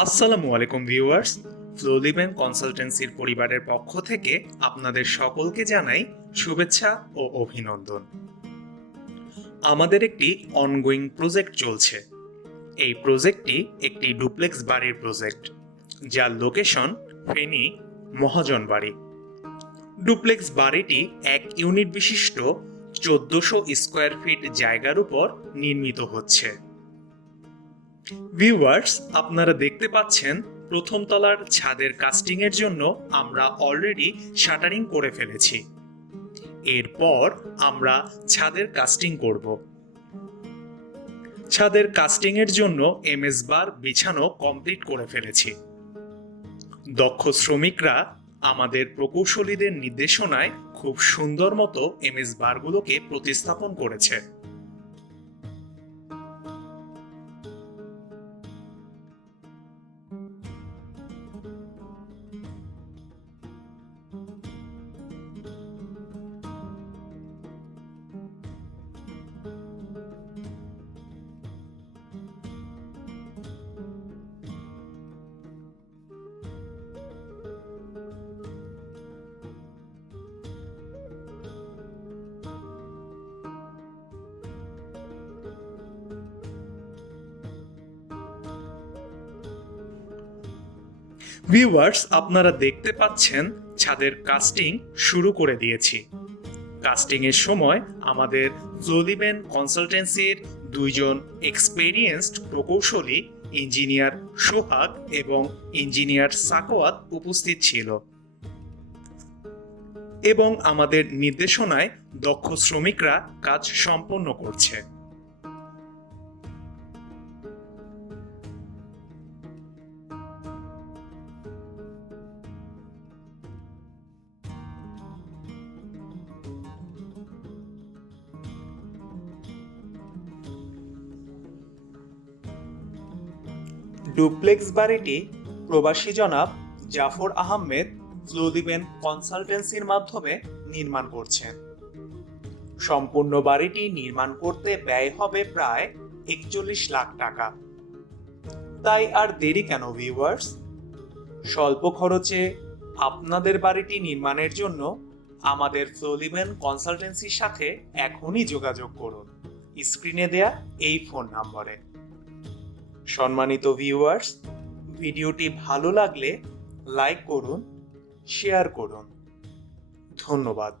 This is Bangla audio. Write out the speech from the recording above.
আসসালামু আলাইকুম ভিউয়ার্স, ফ্লোলিভেন কনসালটেন্সির পরিবারের পক্ষ থেকে আপনাদের সকলকে জানাই শুভেচ্ছা ও অভিনন্দন। আমাদের একটি অনগোয়িং প্রজেক্ট চলছে। এই প্রজেক্টটি একটি ডুপ্লেক্স বাড়ির প্রজেক্ট, যার লোকেশন ফেনী মহাজন বাড়ি। ডুপ্লেক্স বাড়িটি 1 ইউনিট বিশিষ্ট 1400 স্কোয়ার ফিট জায়গার উপর নির্মিত হচ্ছে। ভিউয়ার্স, আপনারা দেখতে পাচ্ছেন প্রথম তলার ছাদের কাস্টিং এর জন্য আমরা অলরেডি শাটারিং করে ফেলেছি। এরপর আমরা ছাদের কাস্টিং করব। ছাদের কাস্টিং এর জন্য এমএস বার বিছানো কমপ্লিট করে ফেলেছি। দক্ষ শ্রমিকরা আমাদের প্রকৌশলীদের নির্দেশনায় খুব সুন্দর মতো এমএস বারগুলোকে প্রতিস্থাপন করেছে। ভিউয়ার্স, আপনারা দেখতে পাচ্ছেন ছাদের কাস্টিং শুরু করে দিয়েছি। কাস্টিং এর সময় আমাদের ফ্লোলিভেন কনসালটেন্সির দুইজন এক্সপেরিয়েন্সড প্রকৌশলী ইঞ্জিনিয়ার সোহাগ এবং ইঞ্জিনিয়ার সাকোয়াত উপস্থিত ছিল এবং আমাদের নির্দেশনায় দক্ষ শ্রমিকরা কাজ সম্পন্ন করছে। ডুপ্লেক্স বাড়িটি প্রবাসী জনাব জাফর আহমেদ ফ্লোলিভেন কনসালটেন্সির মাধ্যমে নির্মাণ করছেন। সম্পূর্ণ বাড়িটি নির্মাণ করতে ব্যয় হবে প্রায় 41 লাখ টাকা। তাই আর দেরি কেন ভিউয়ার্স, স্বল্প খরচে আপনাদের বাড়িটি নির্মাণের জন্য আমাদের ফ্লোলিভেন কনসালটেন্সির সাথে এখনই যোগাযোগ করুন স্ক্রিনে দেয়া এই ফোন নম্বরে। সম্মানিত ভিউয়ার্স, ভিডিওটি ভালো লাগলে লাইক করুন, শেয়ার করুন। ধন্যবাদ।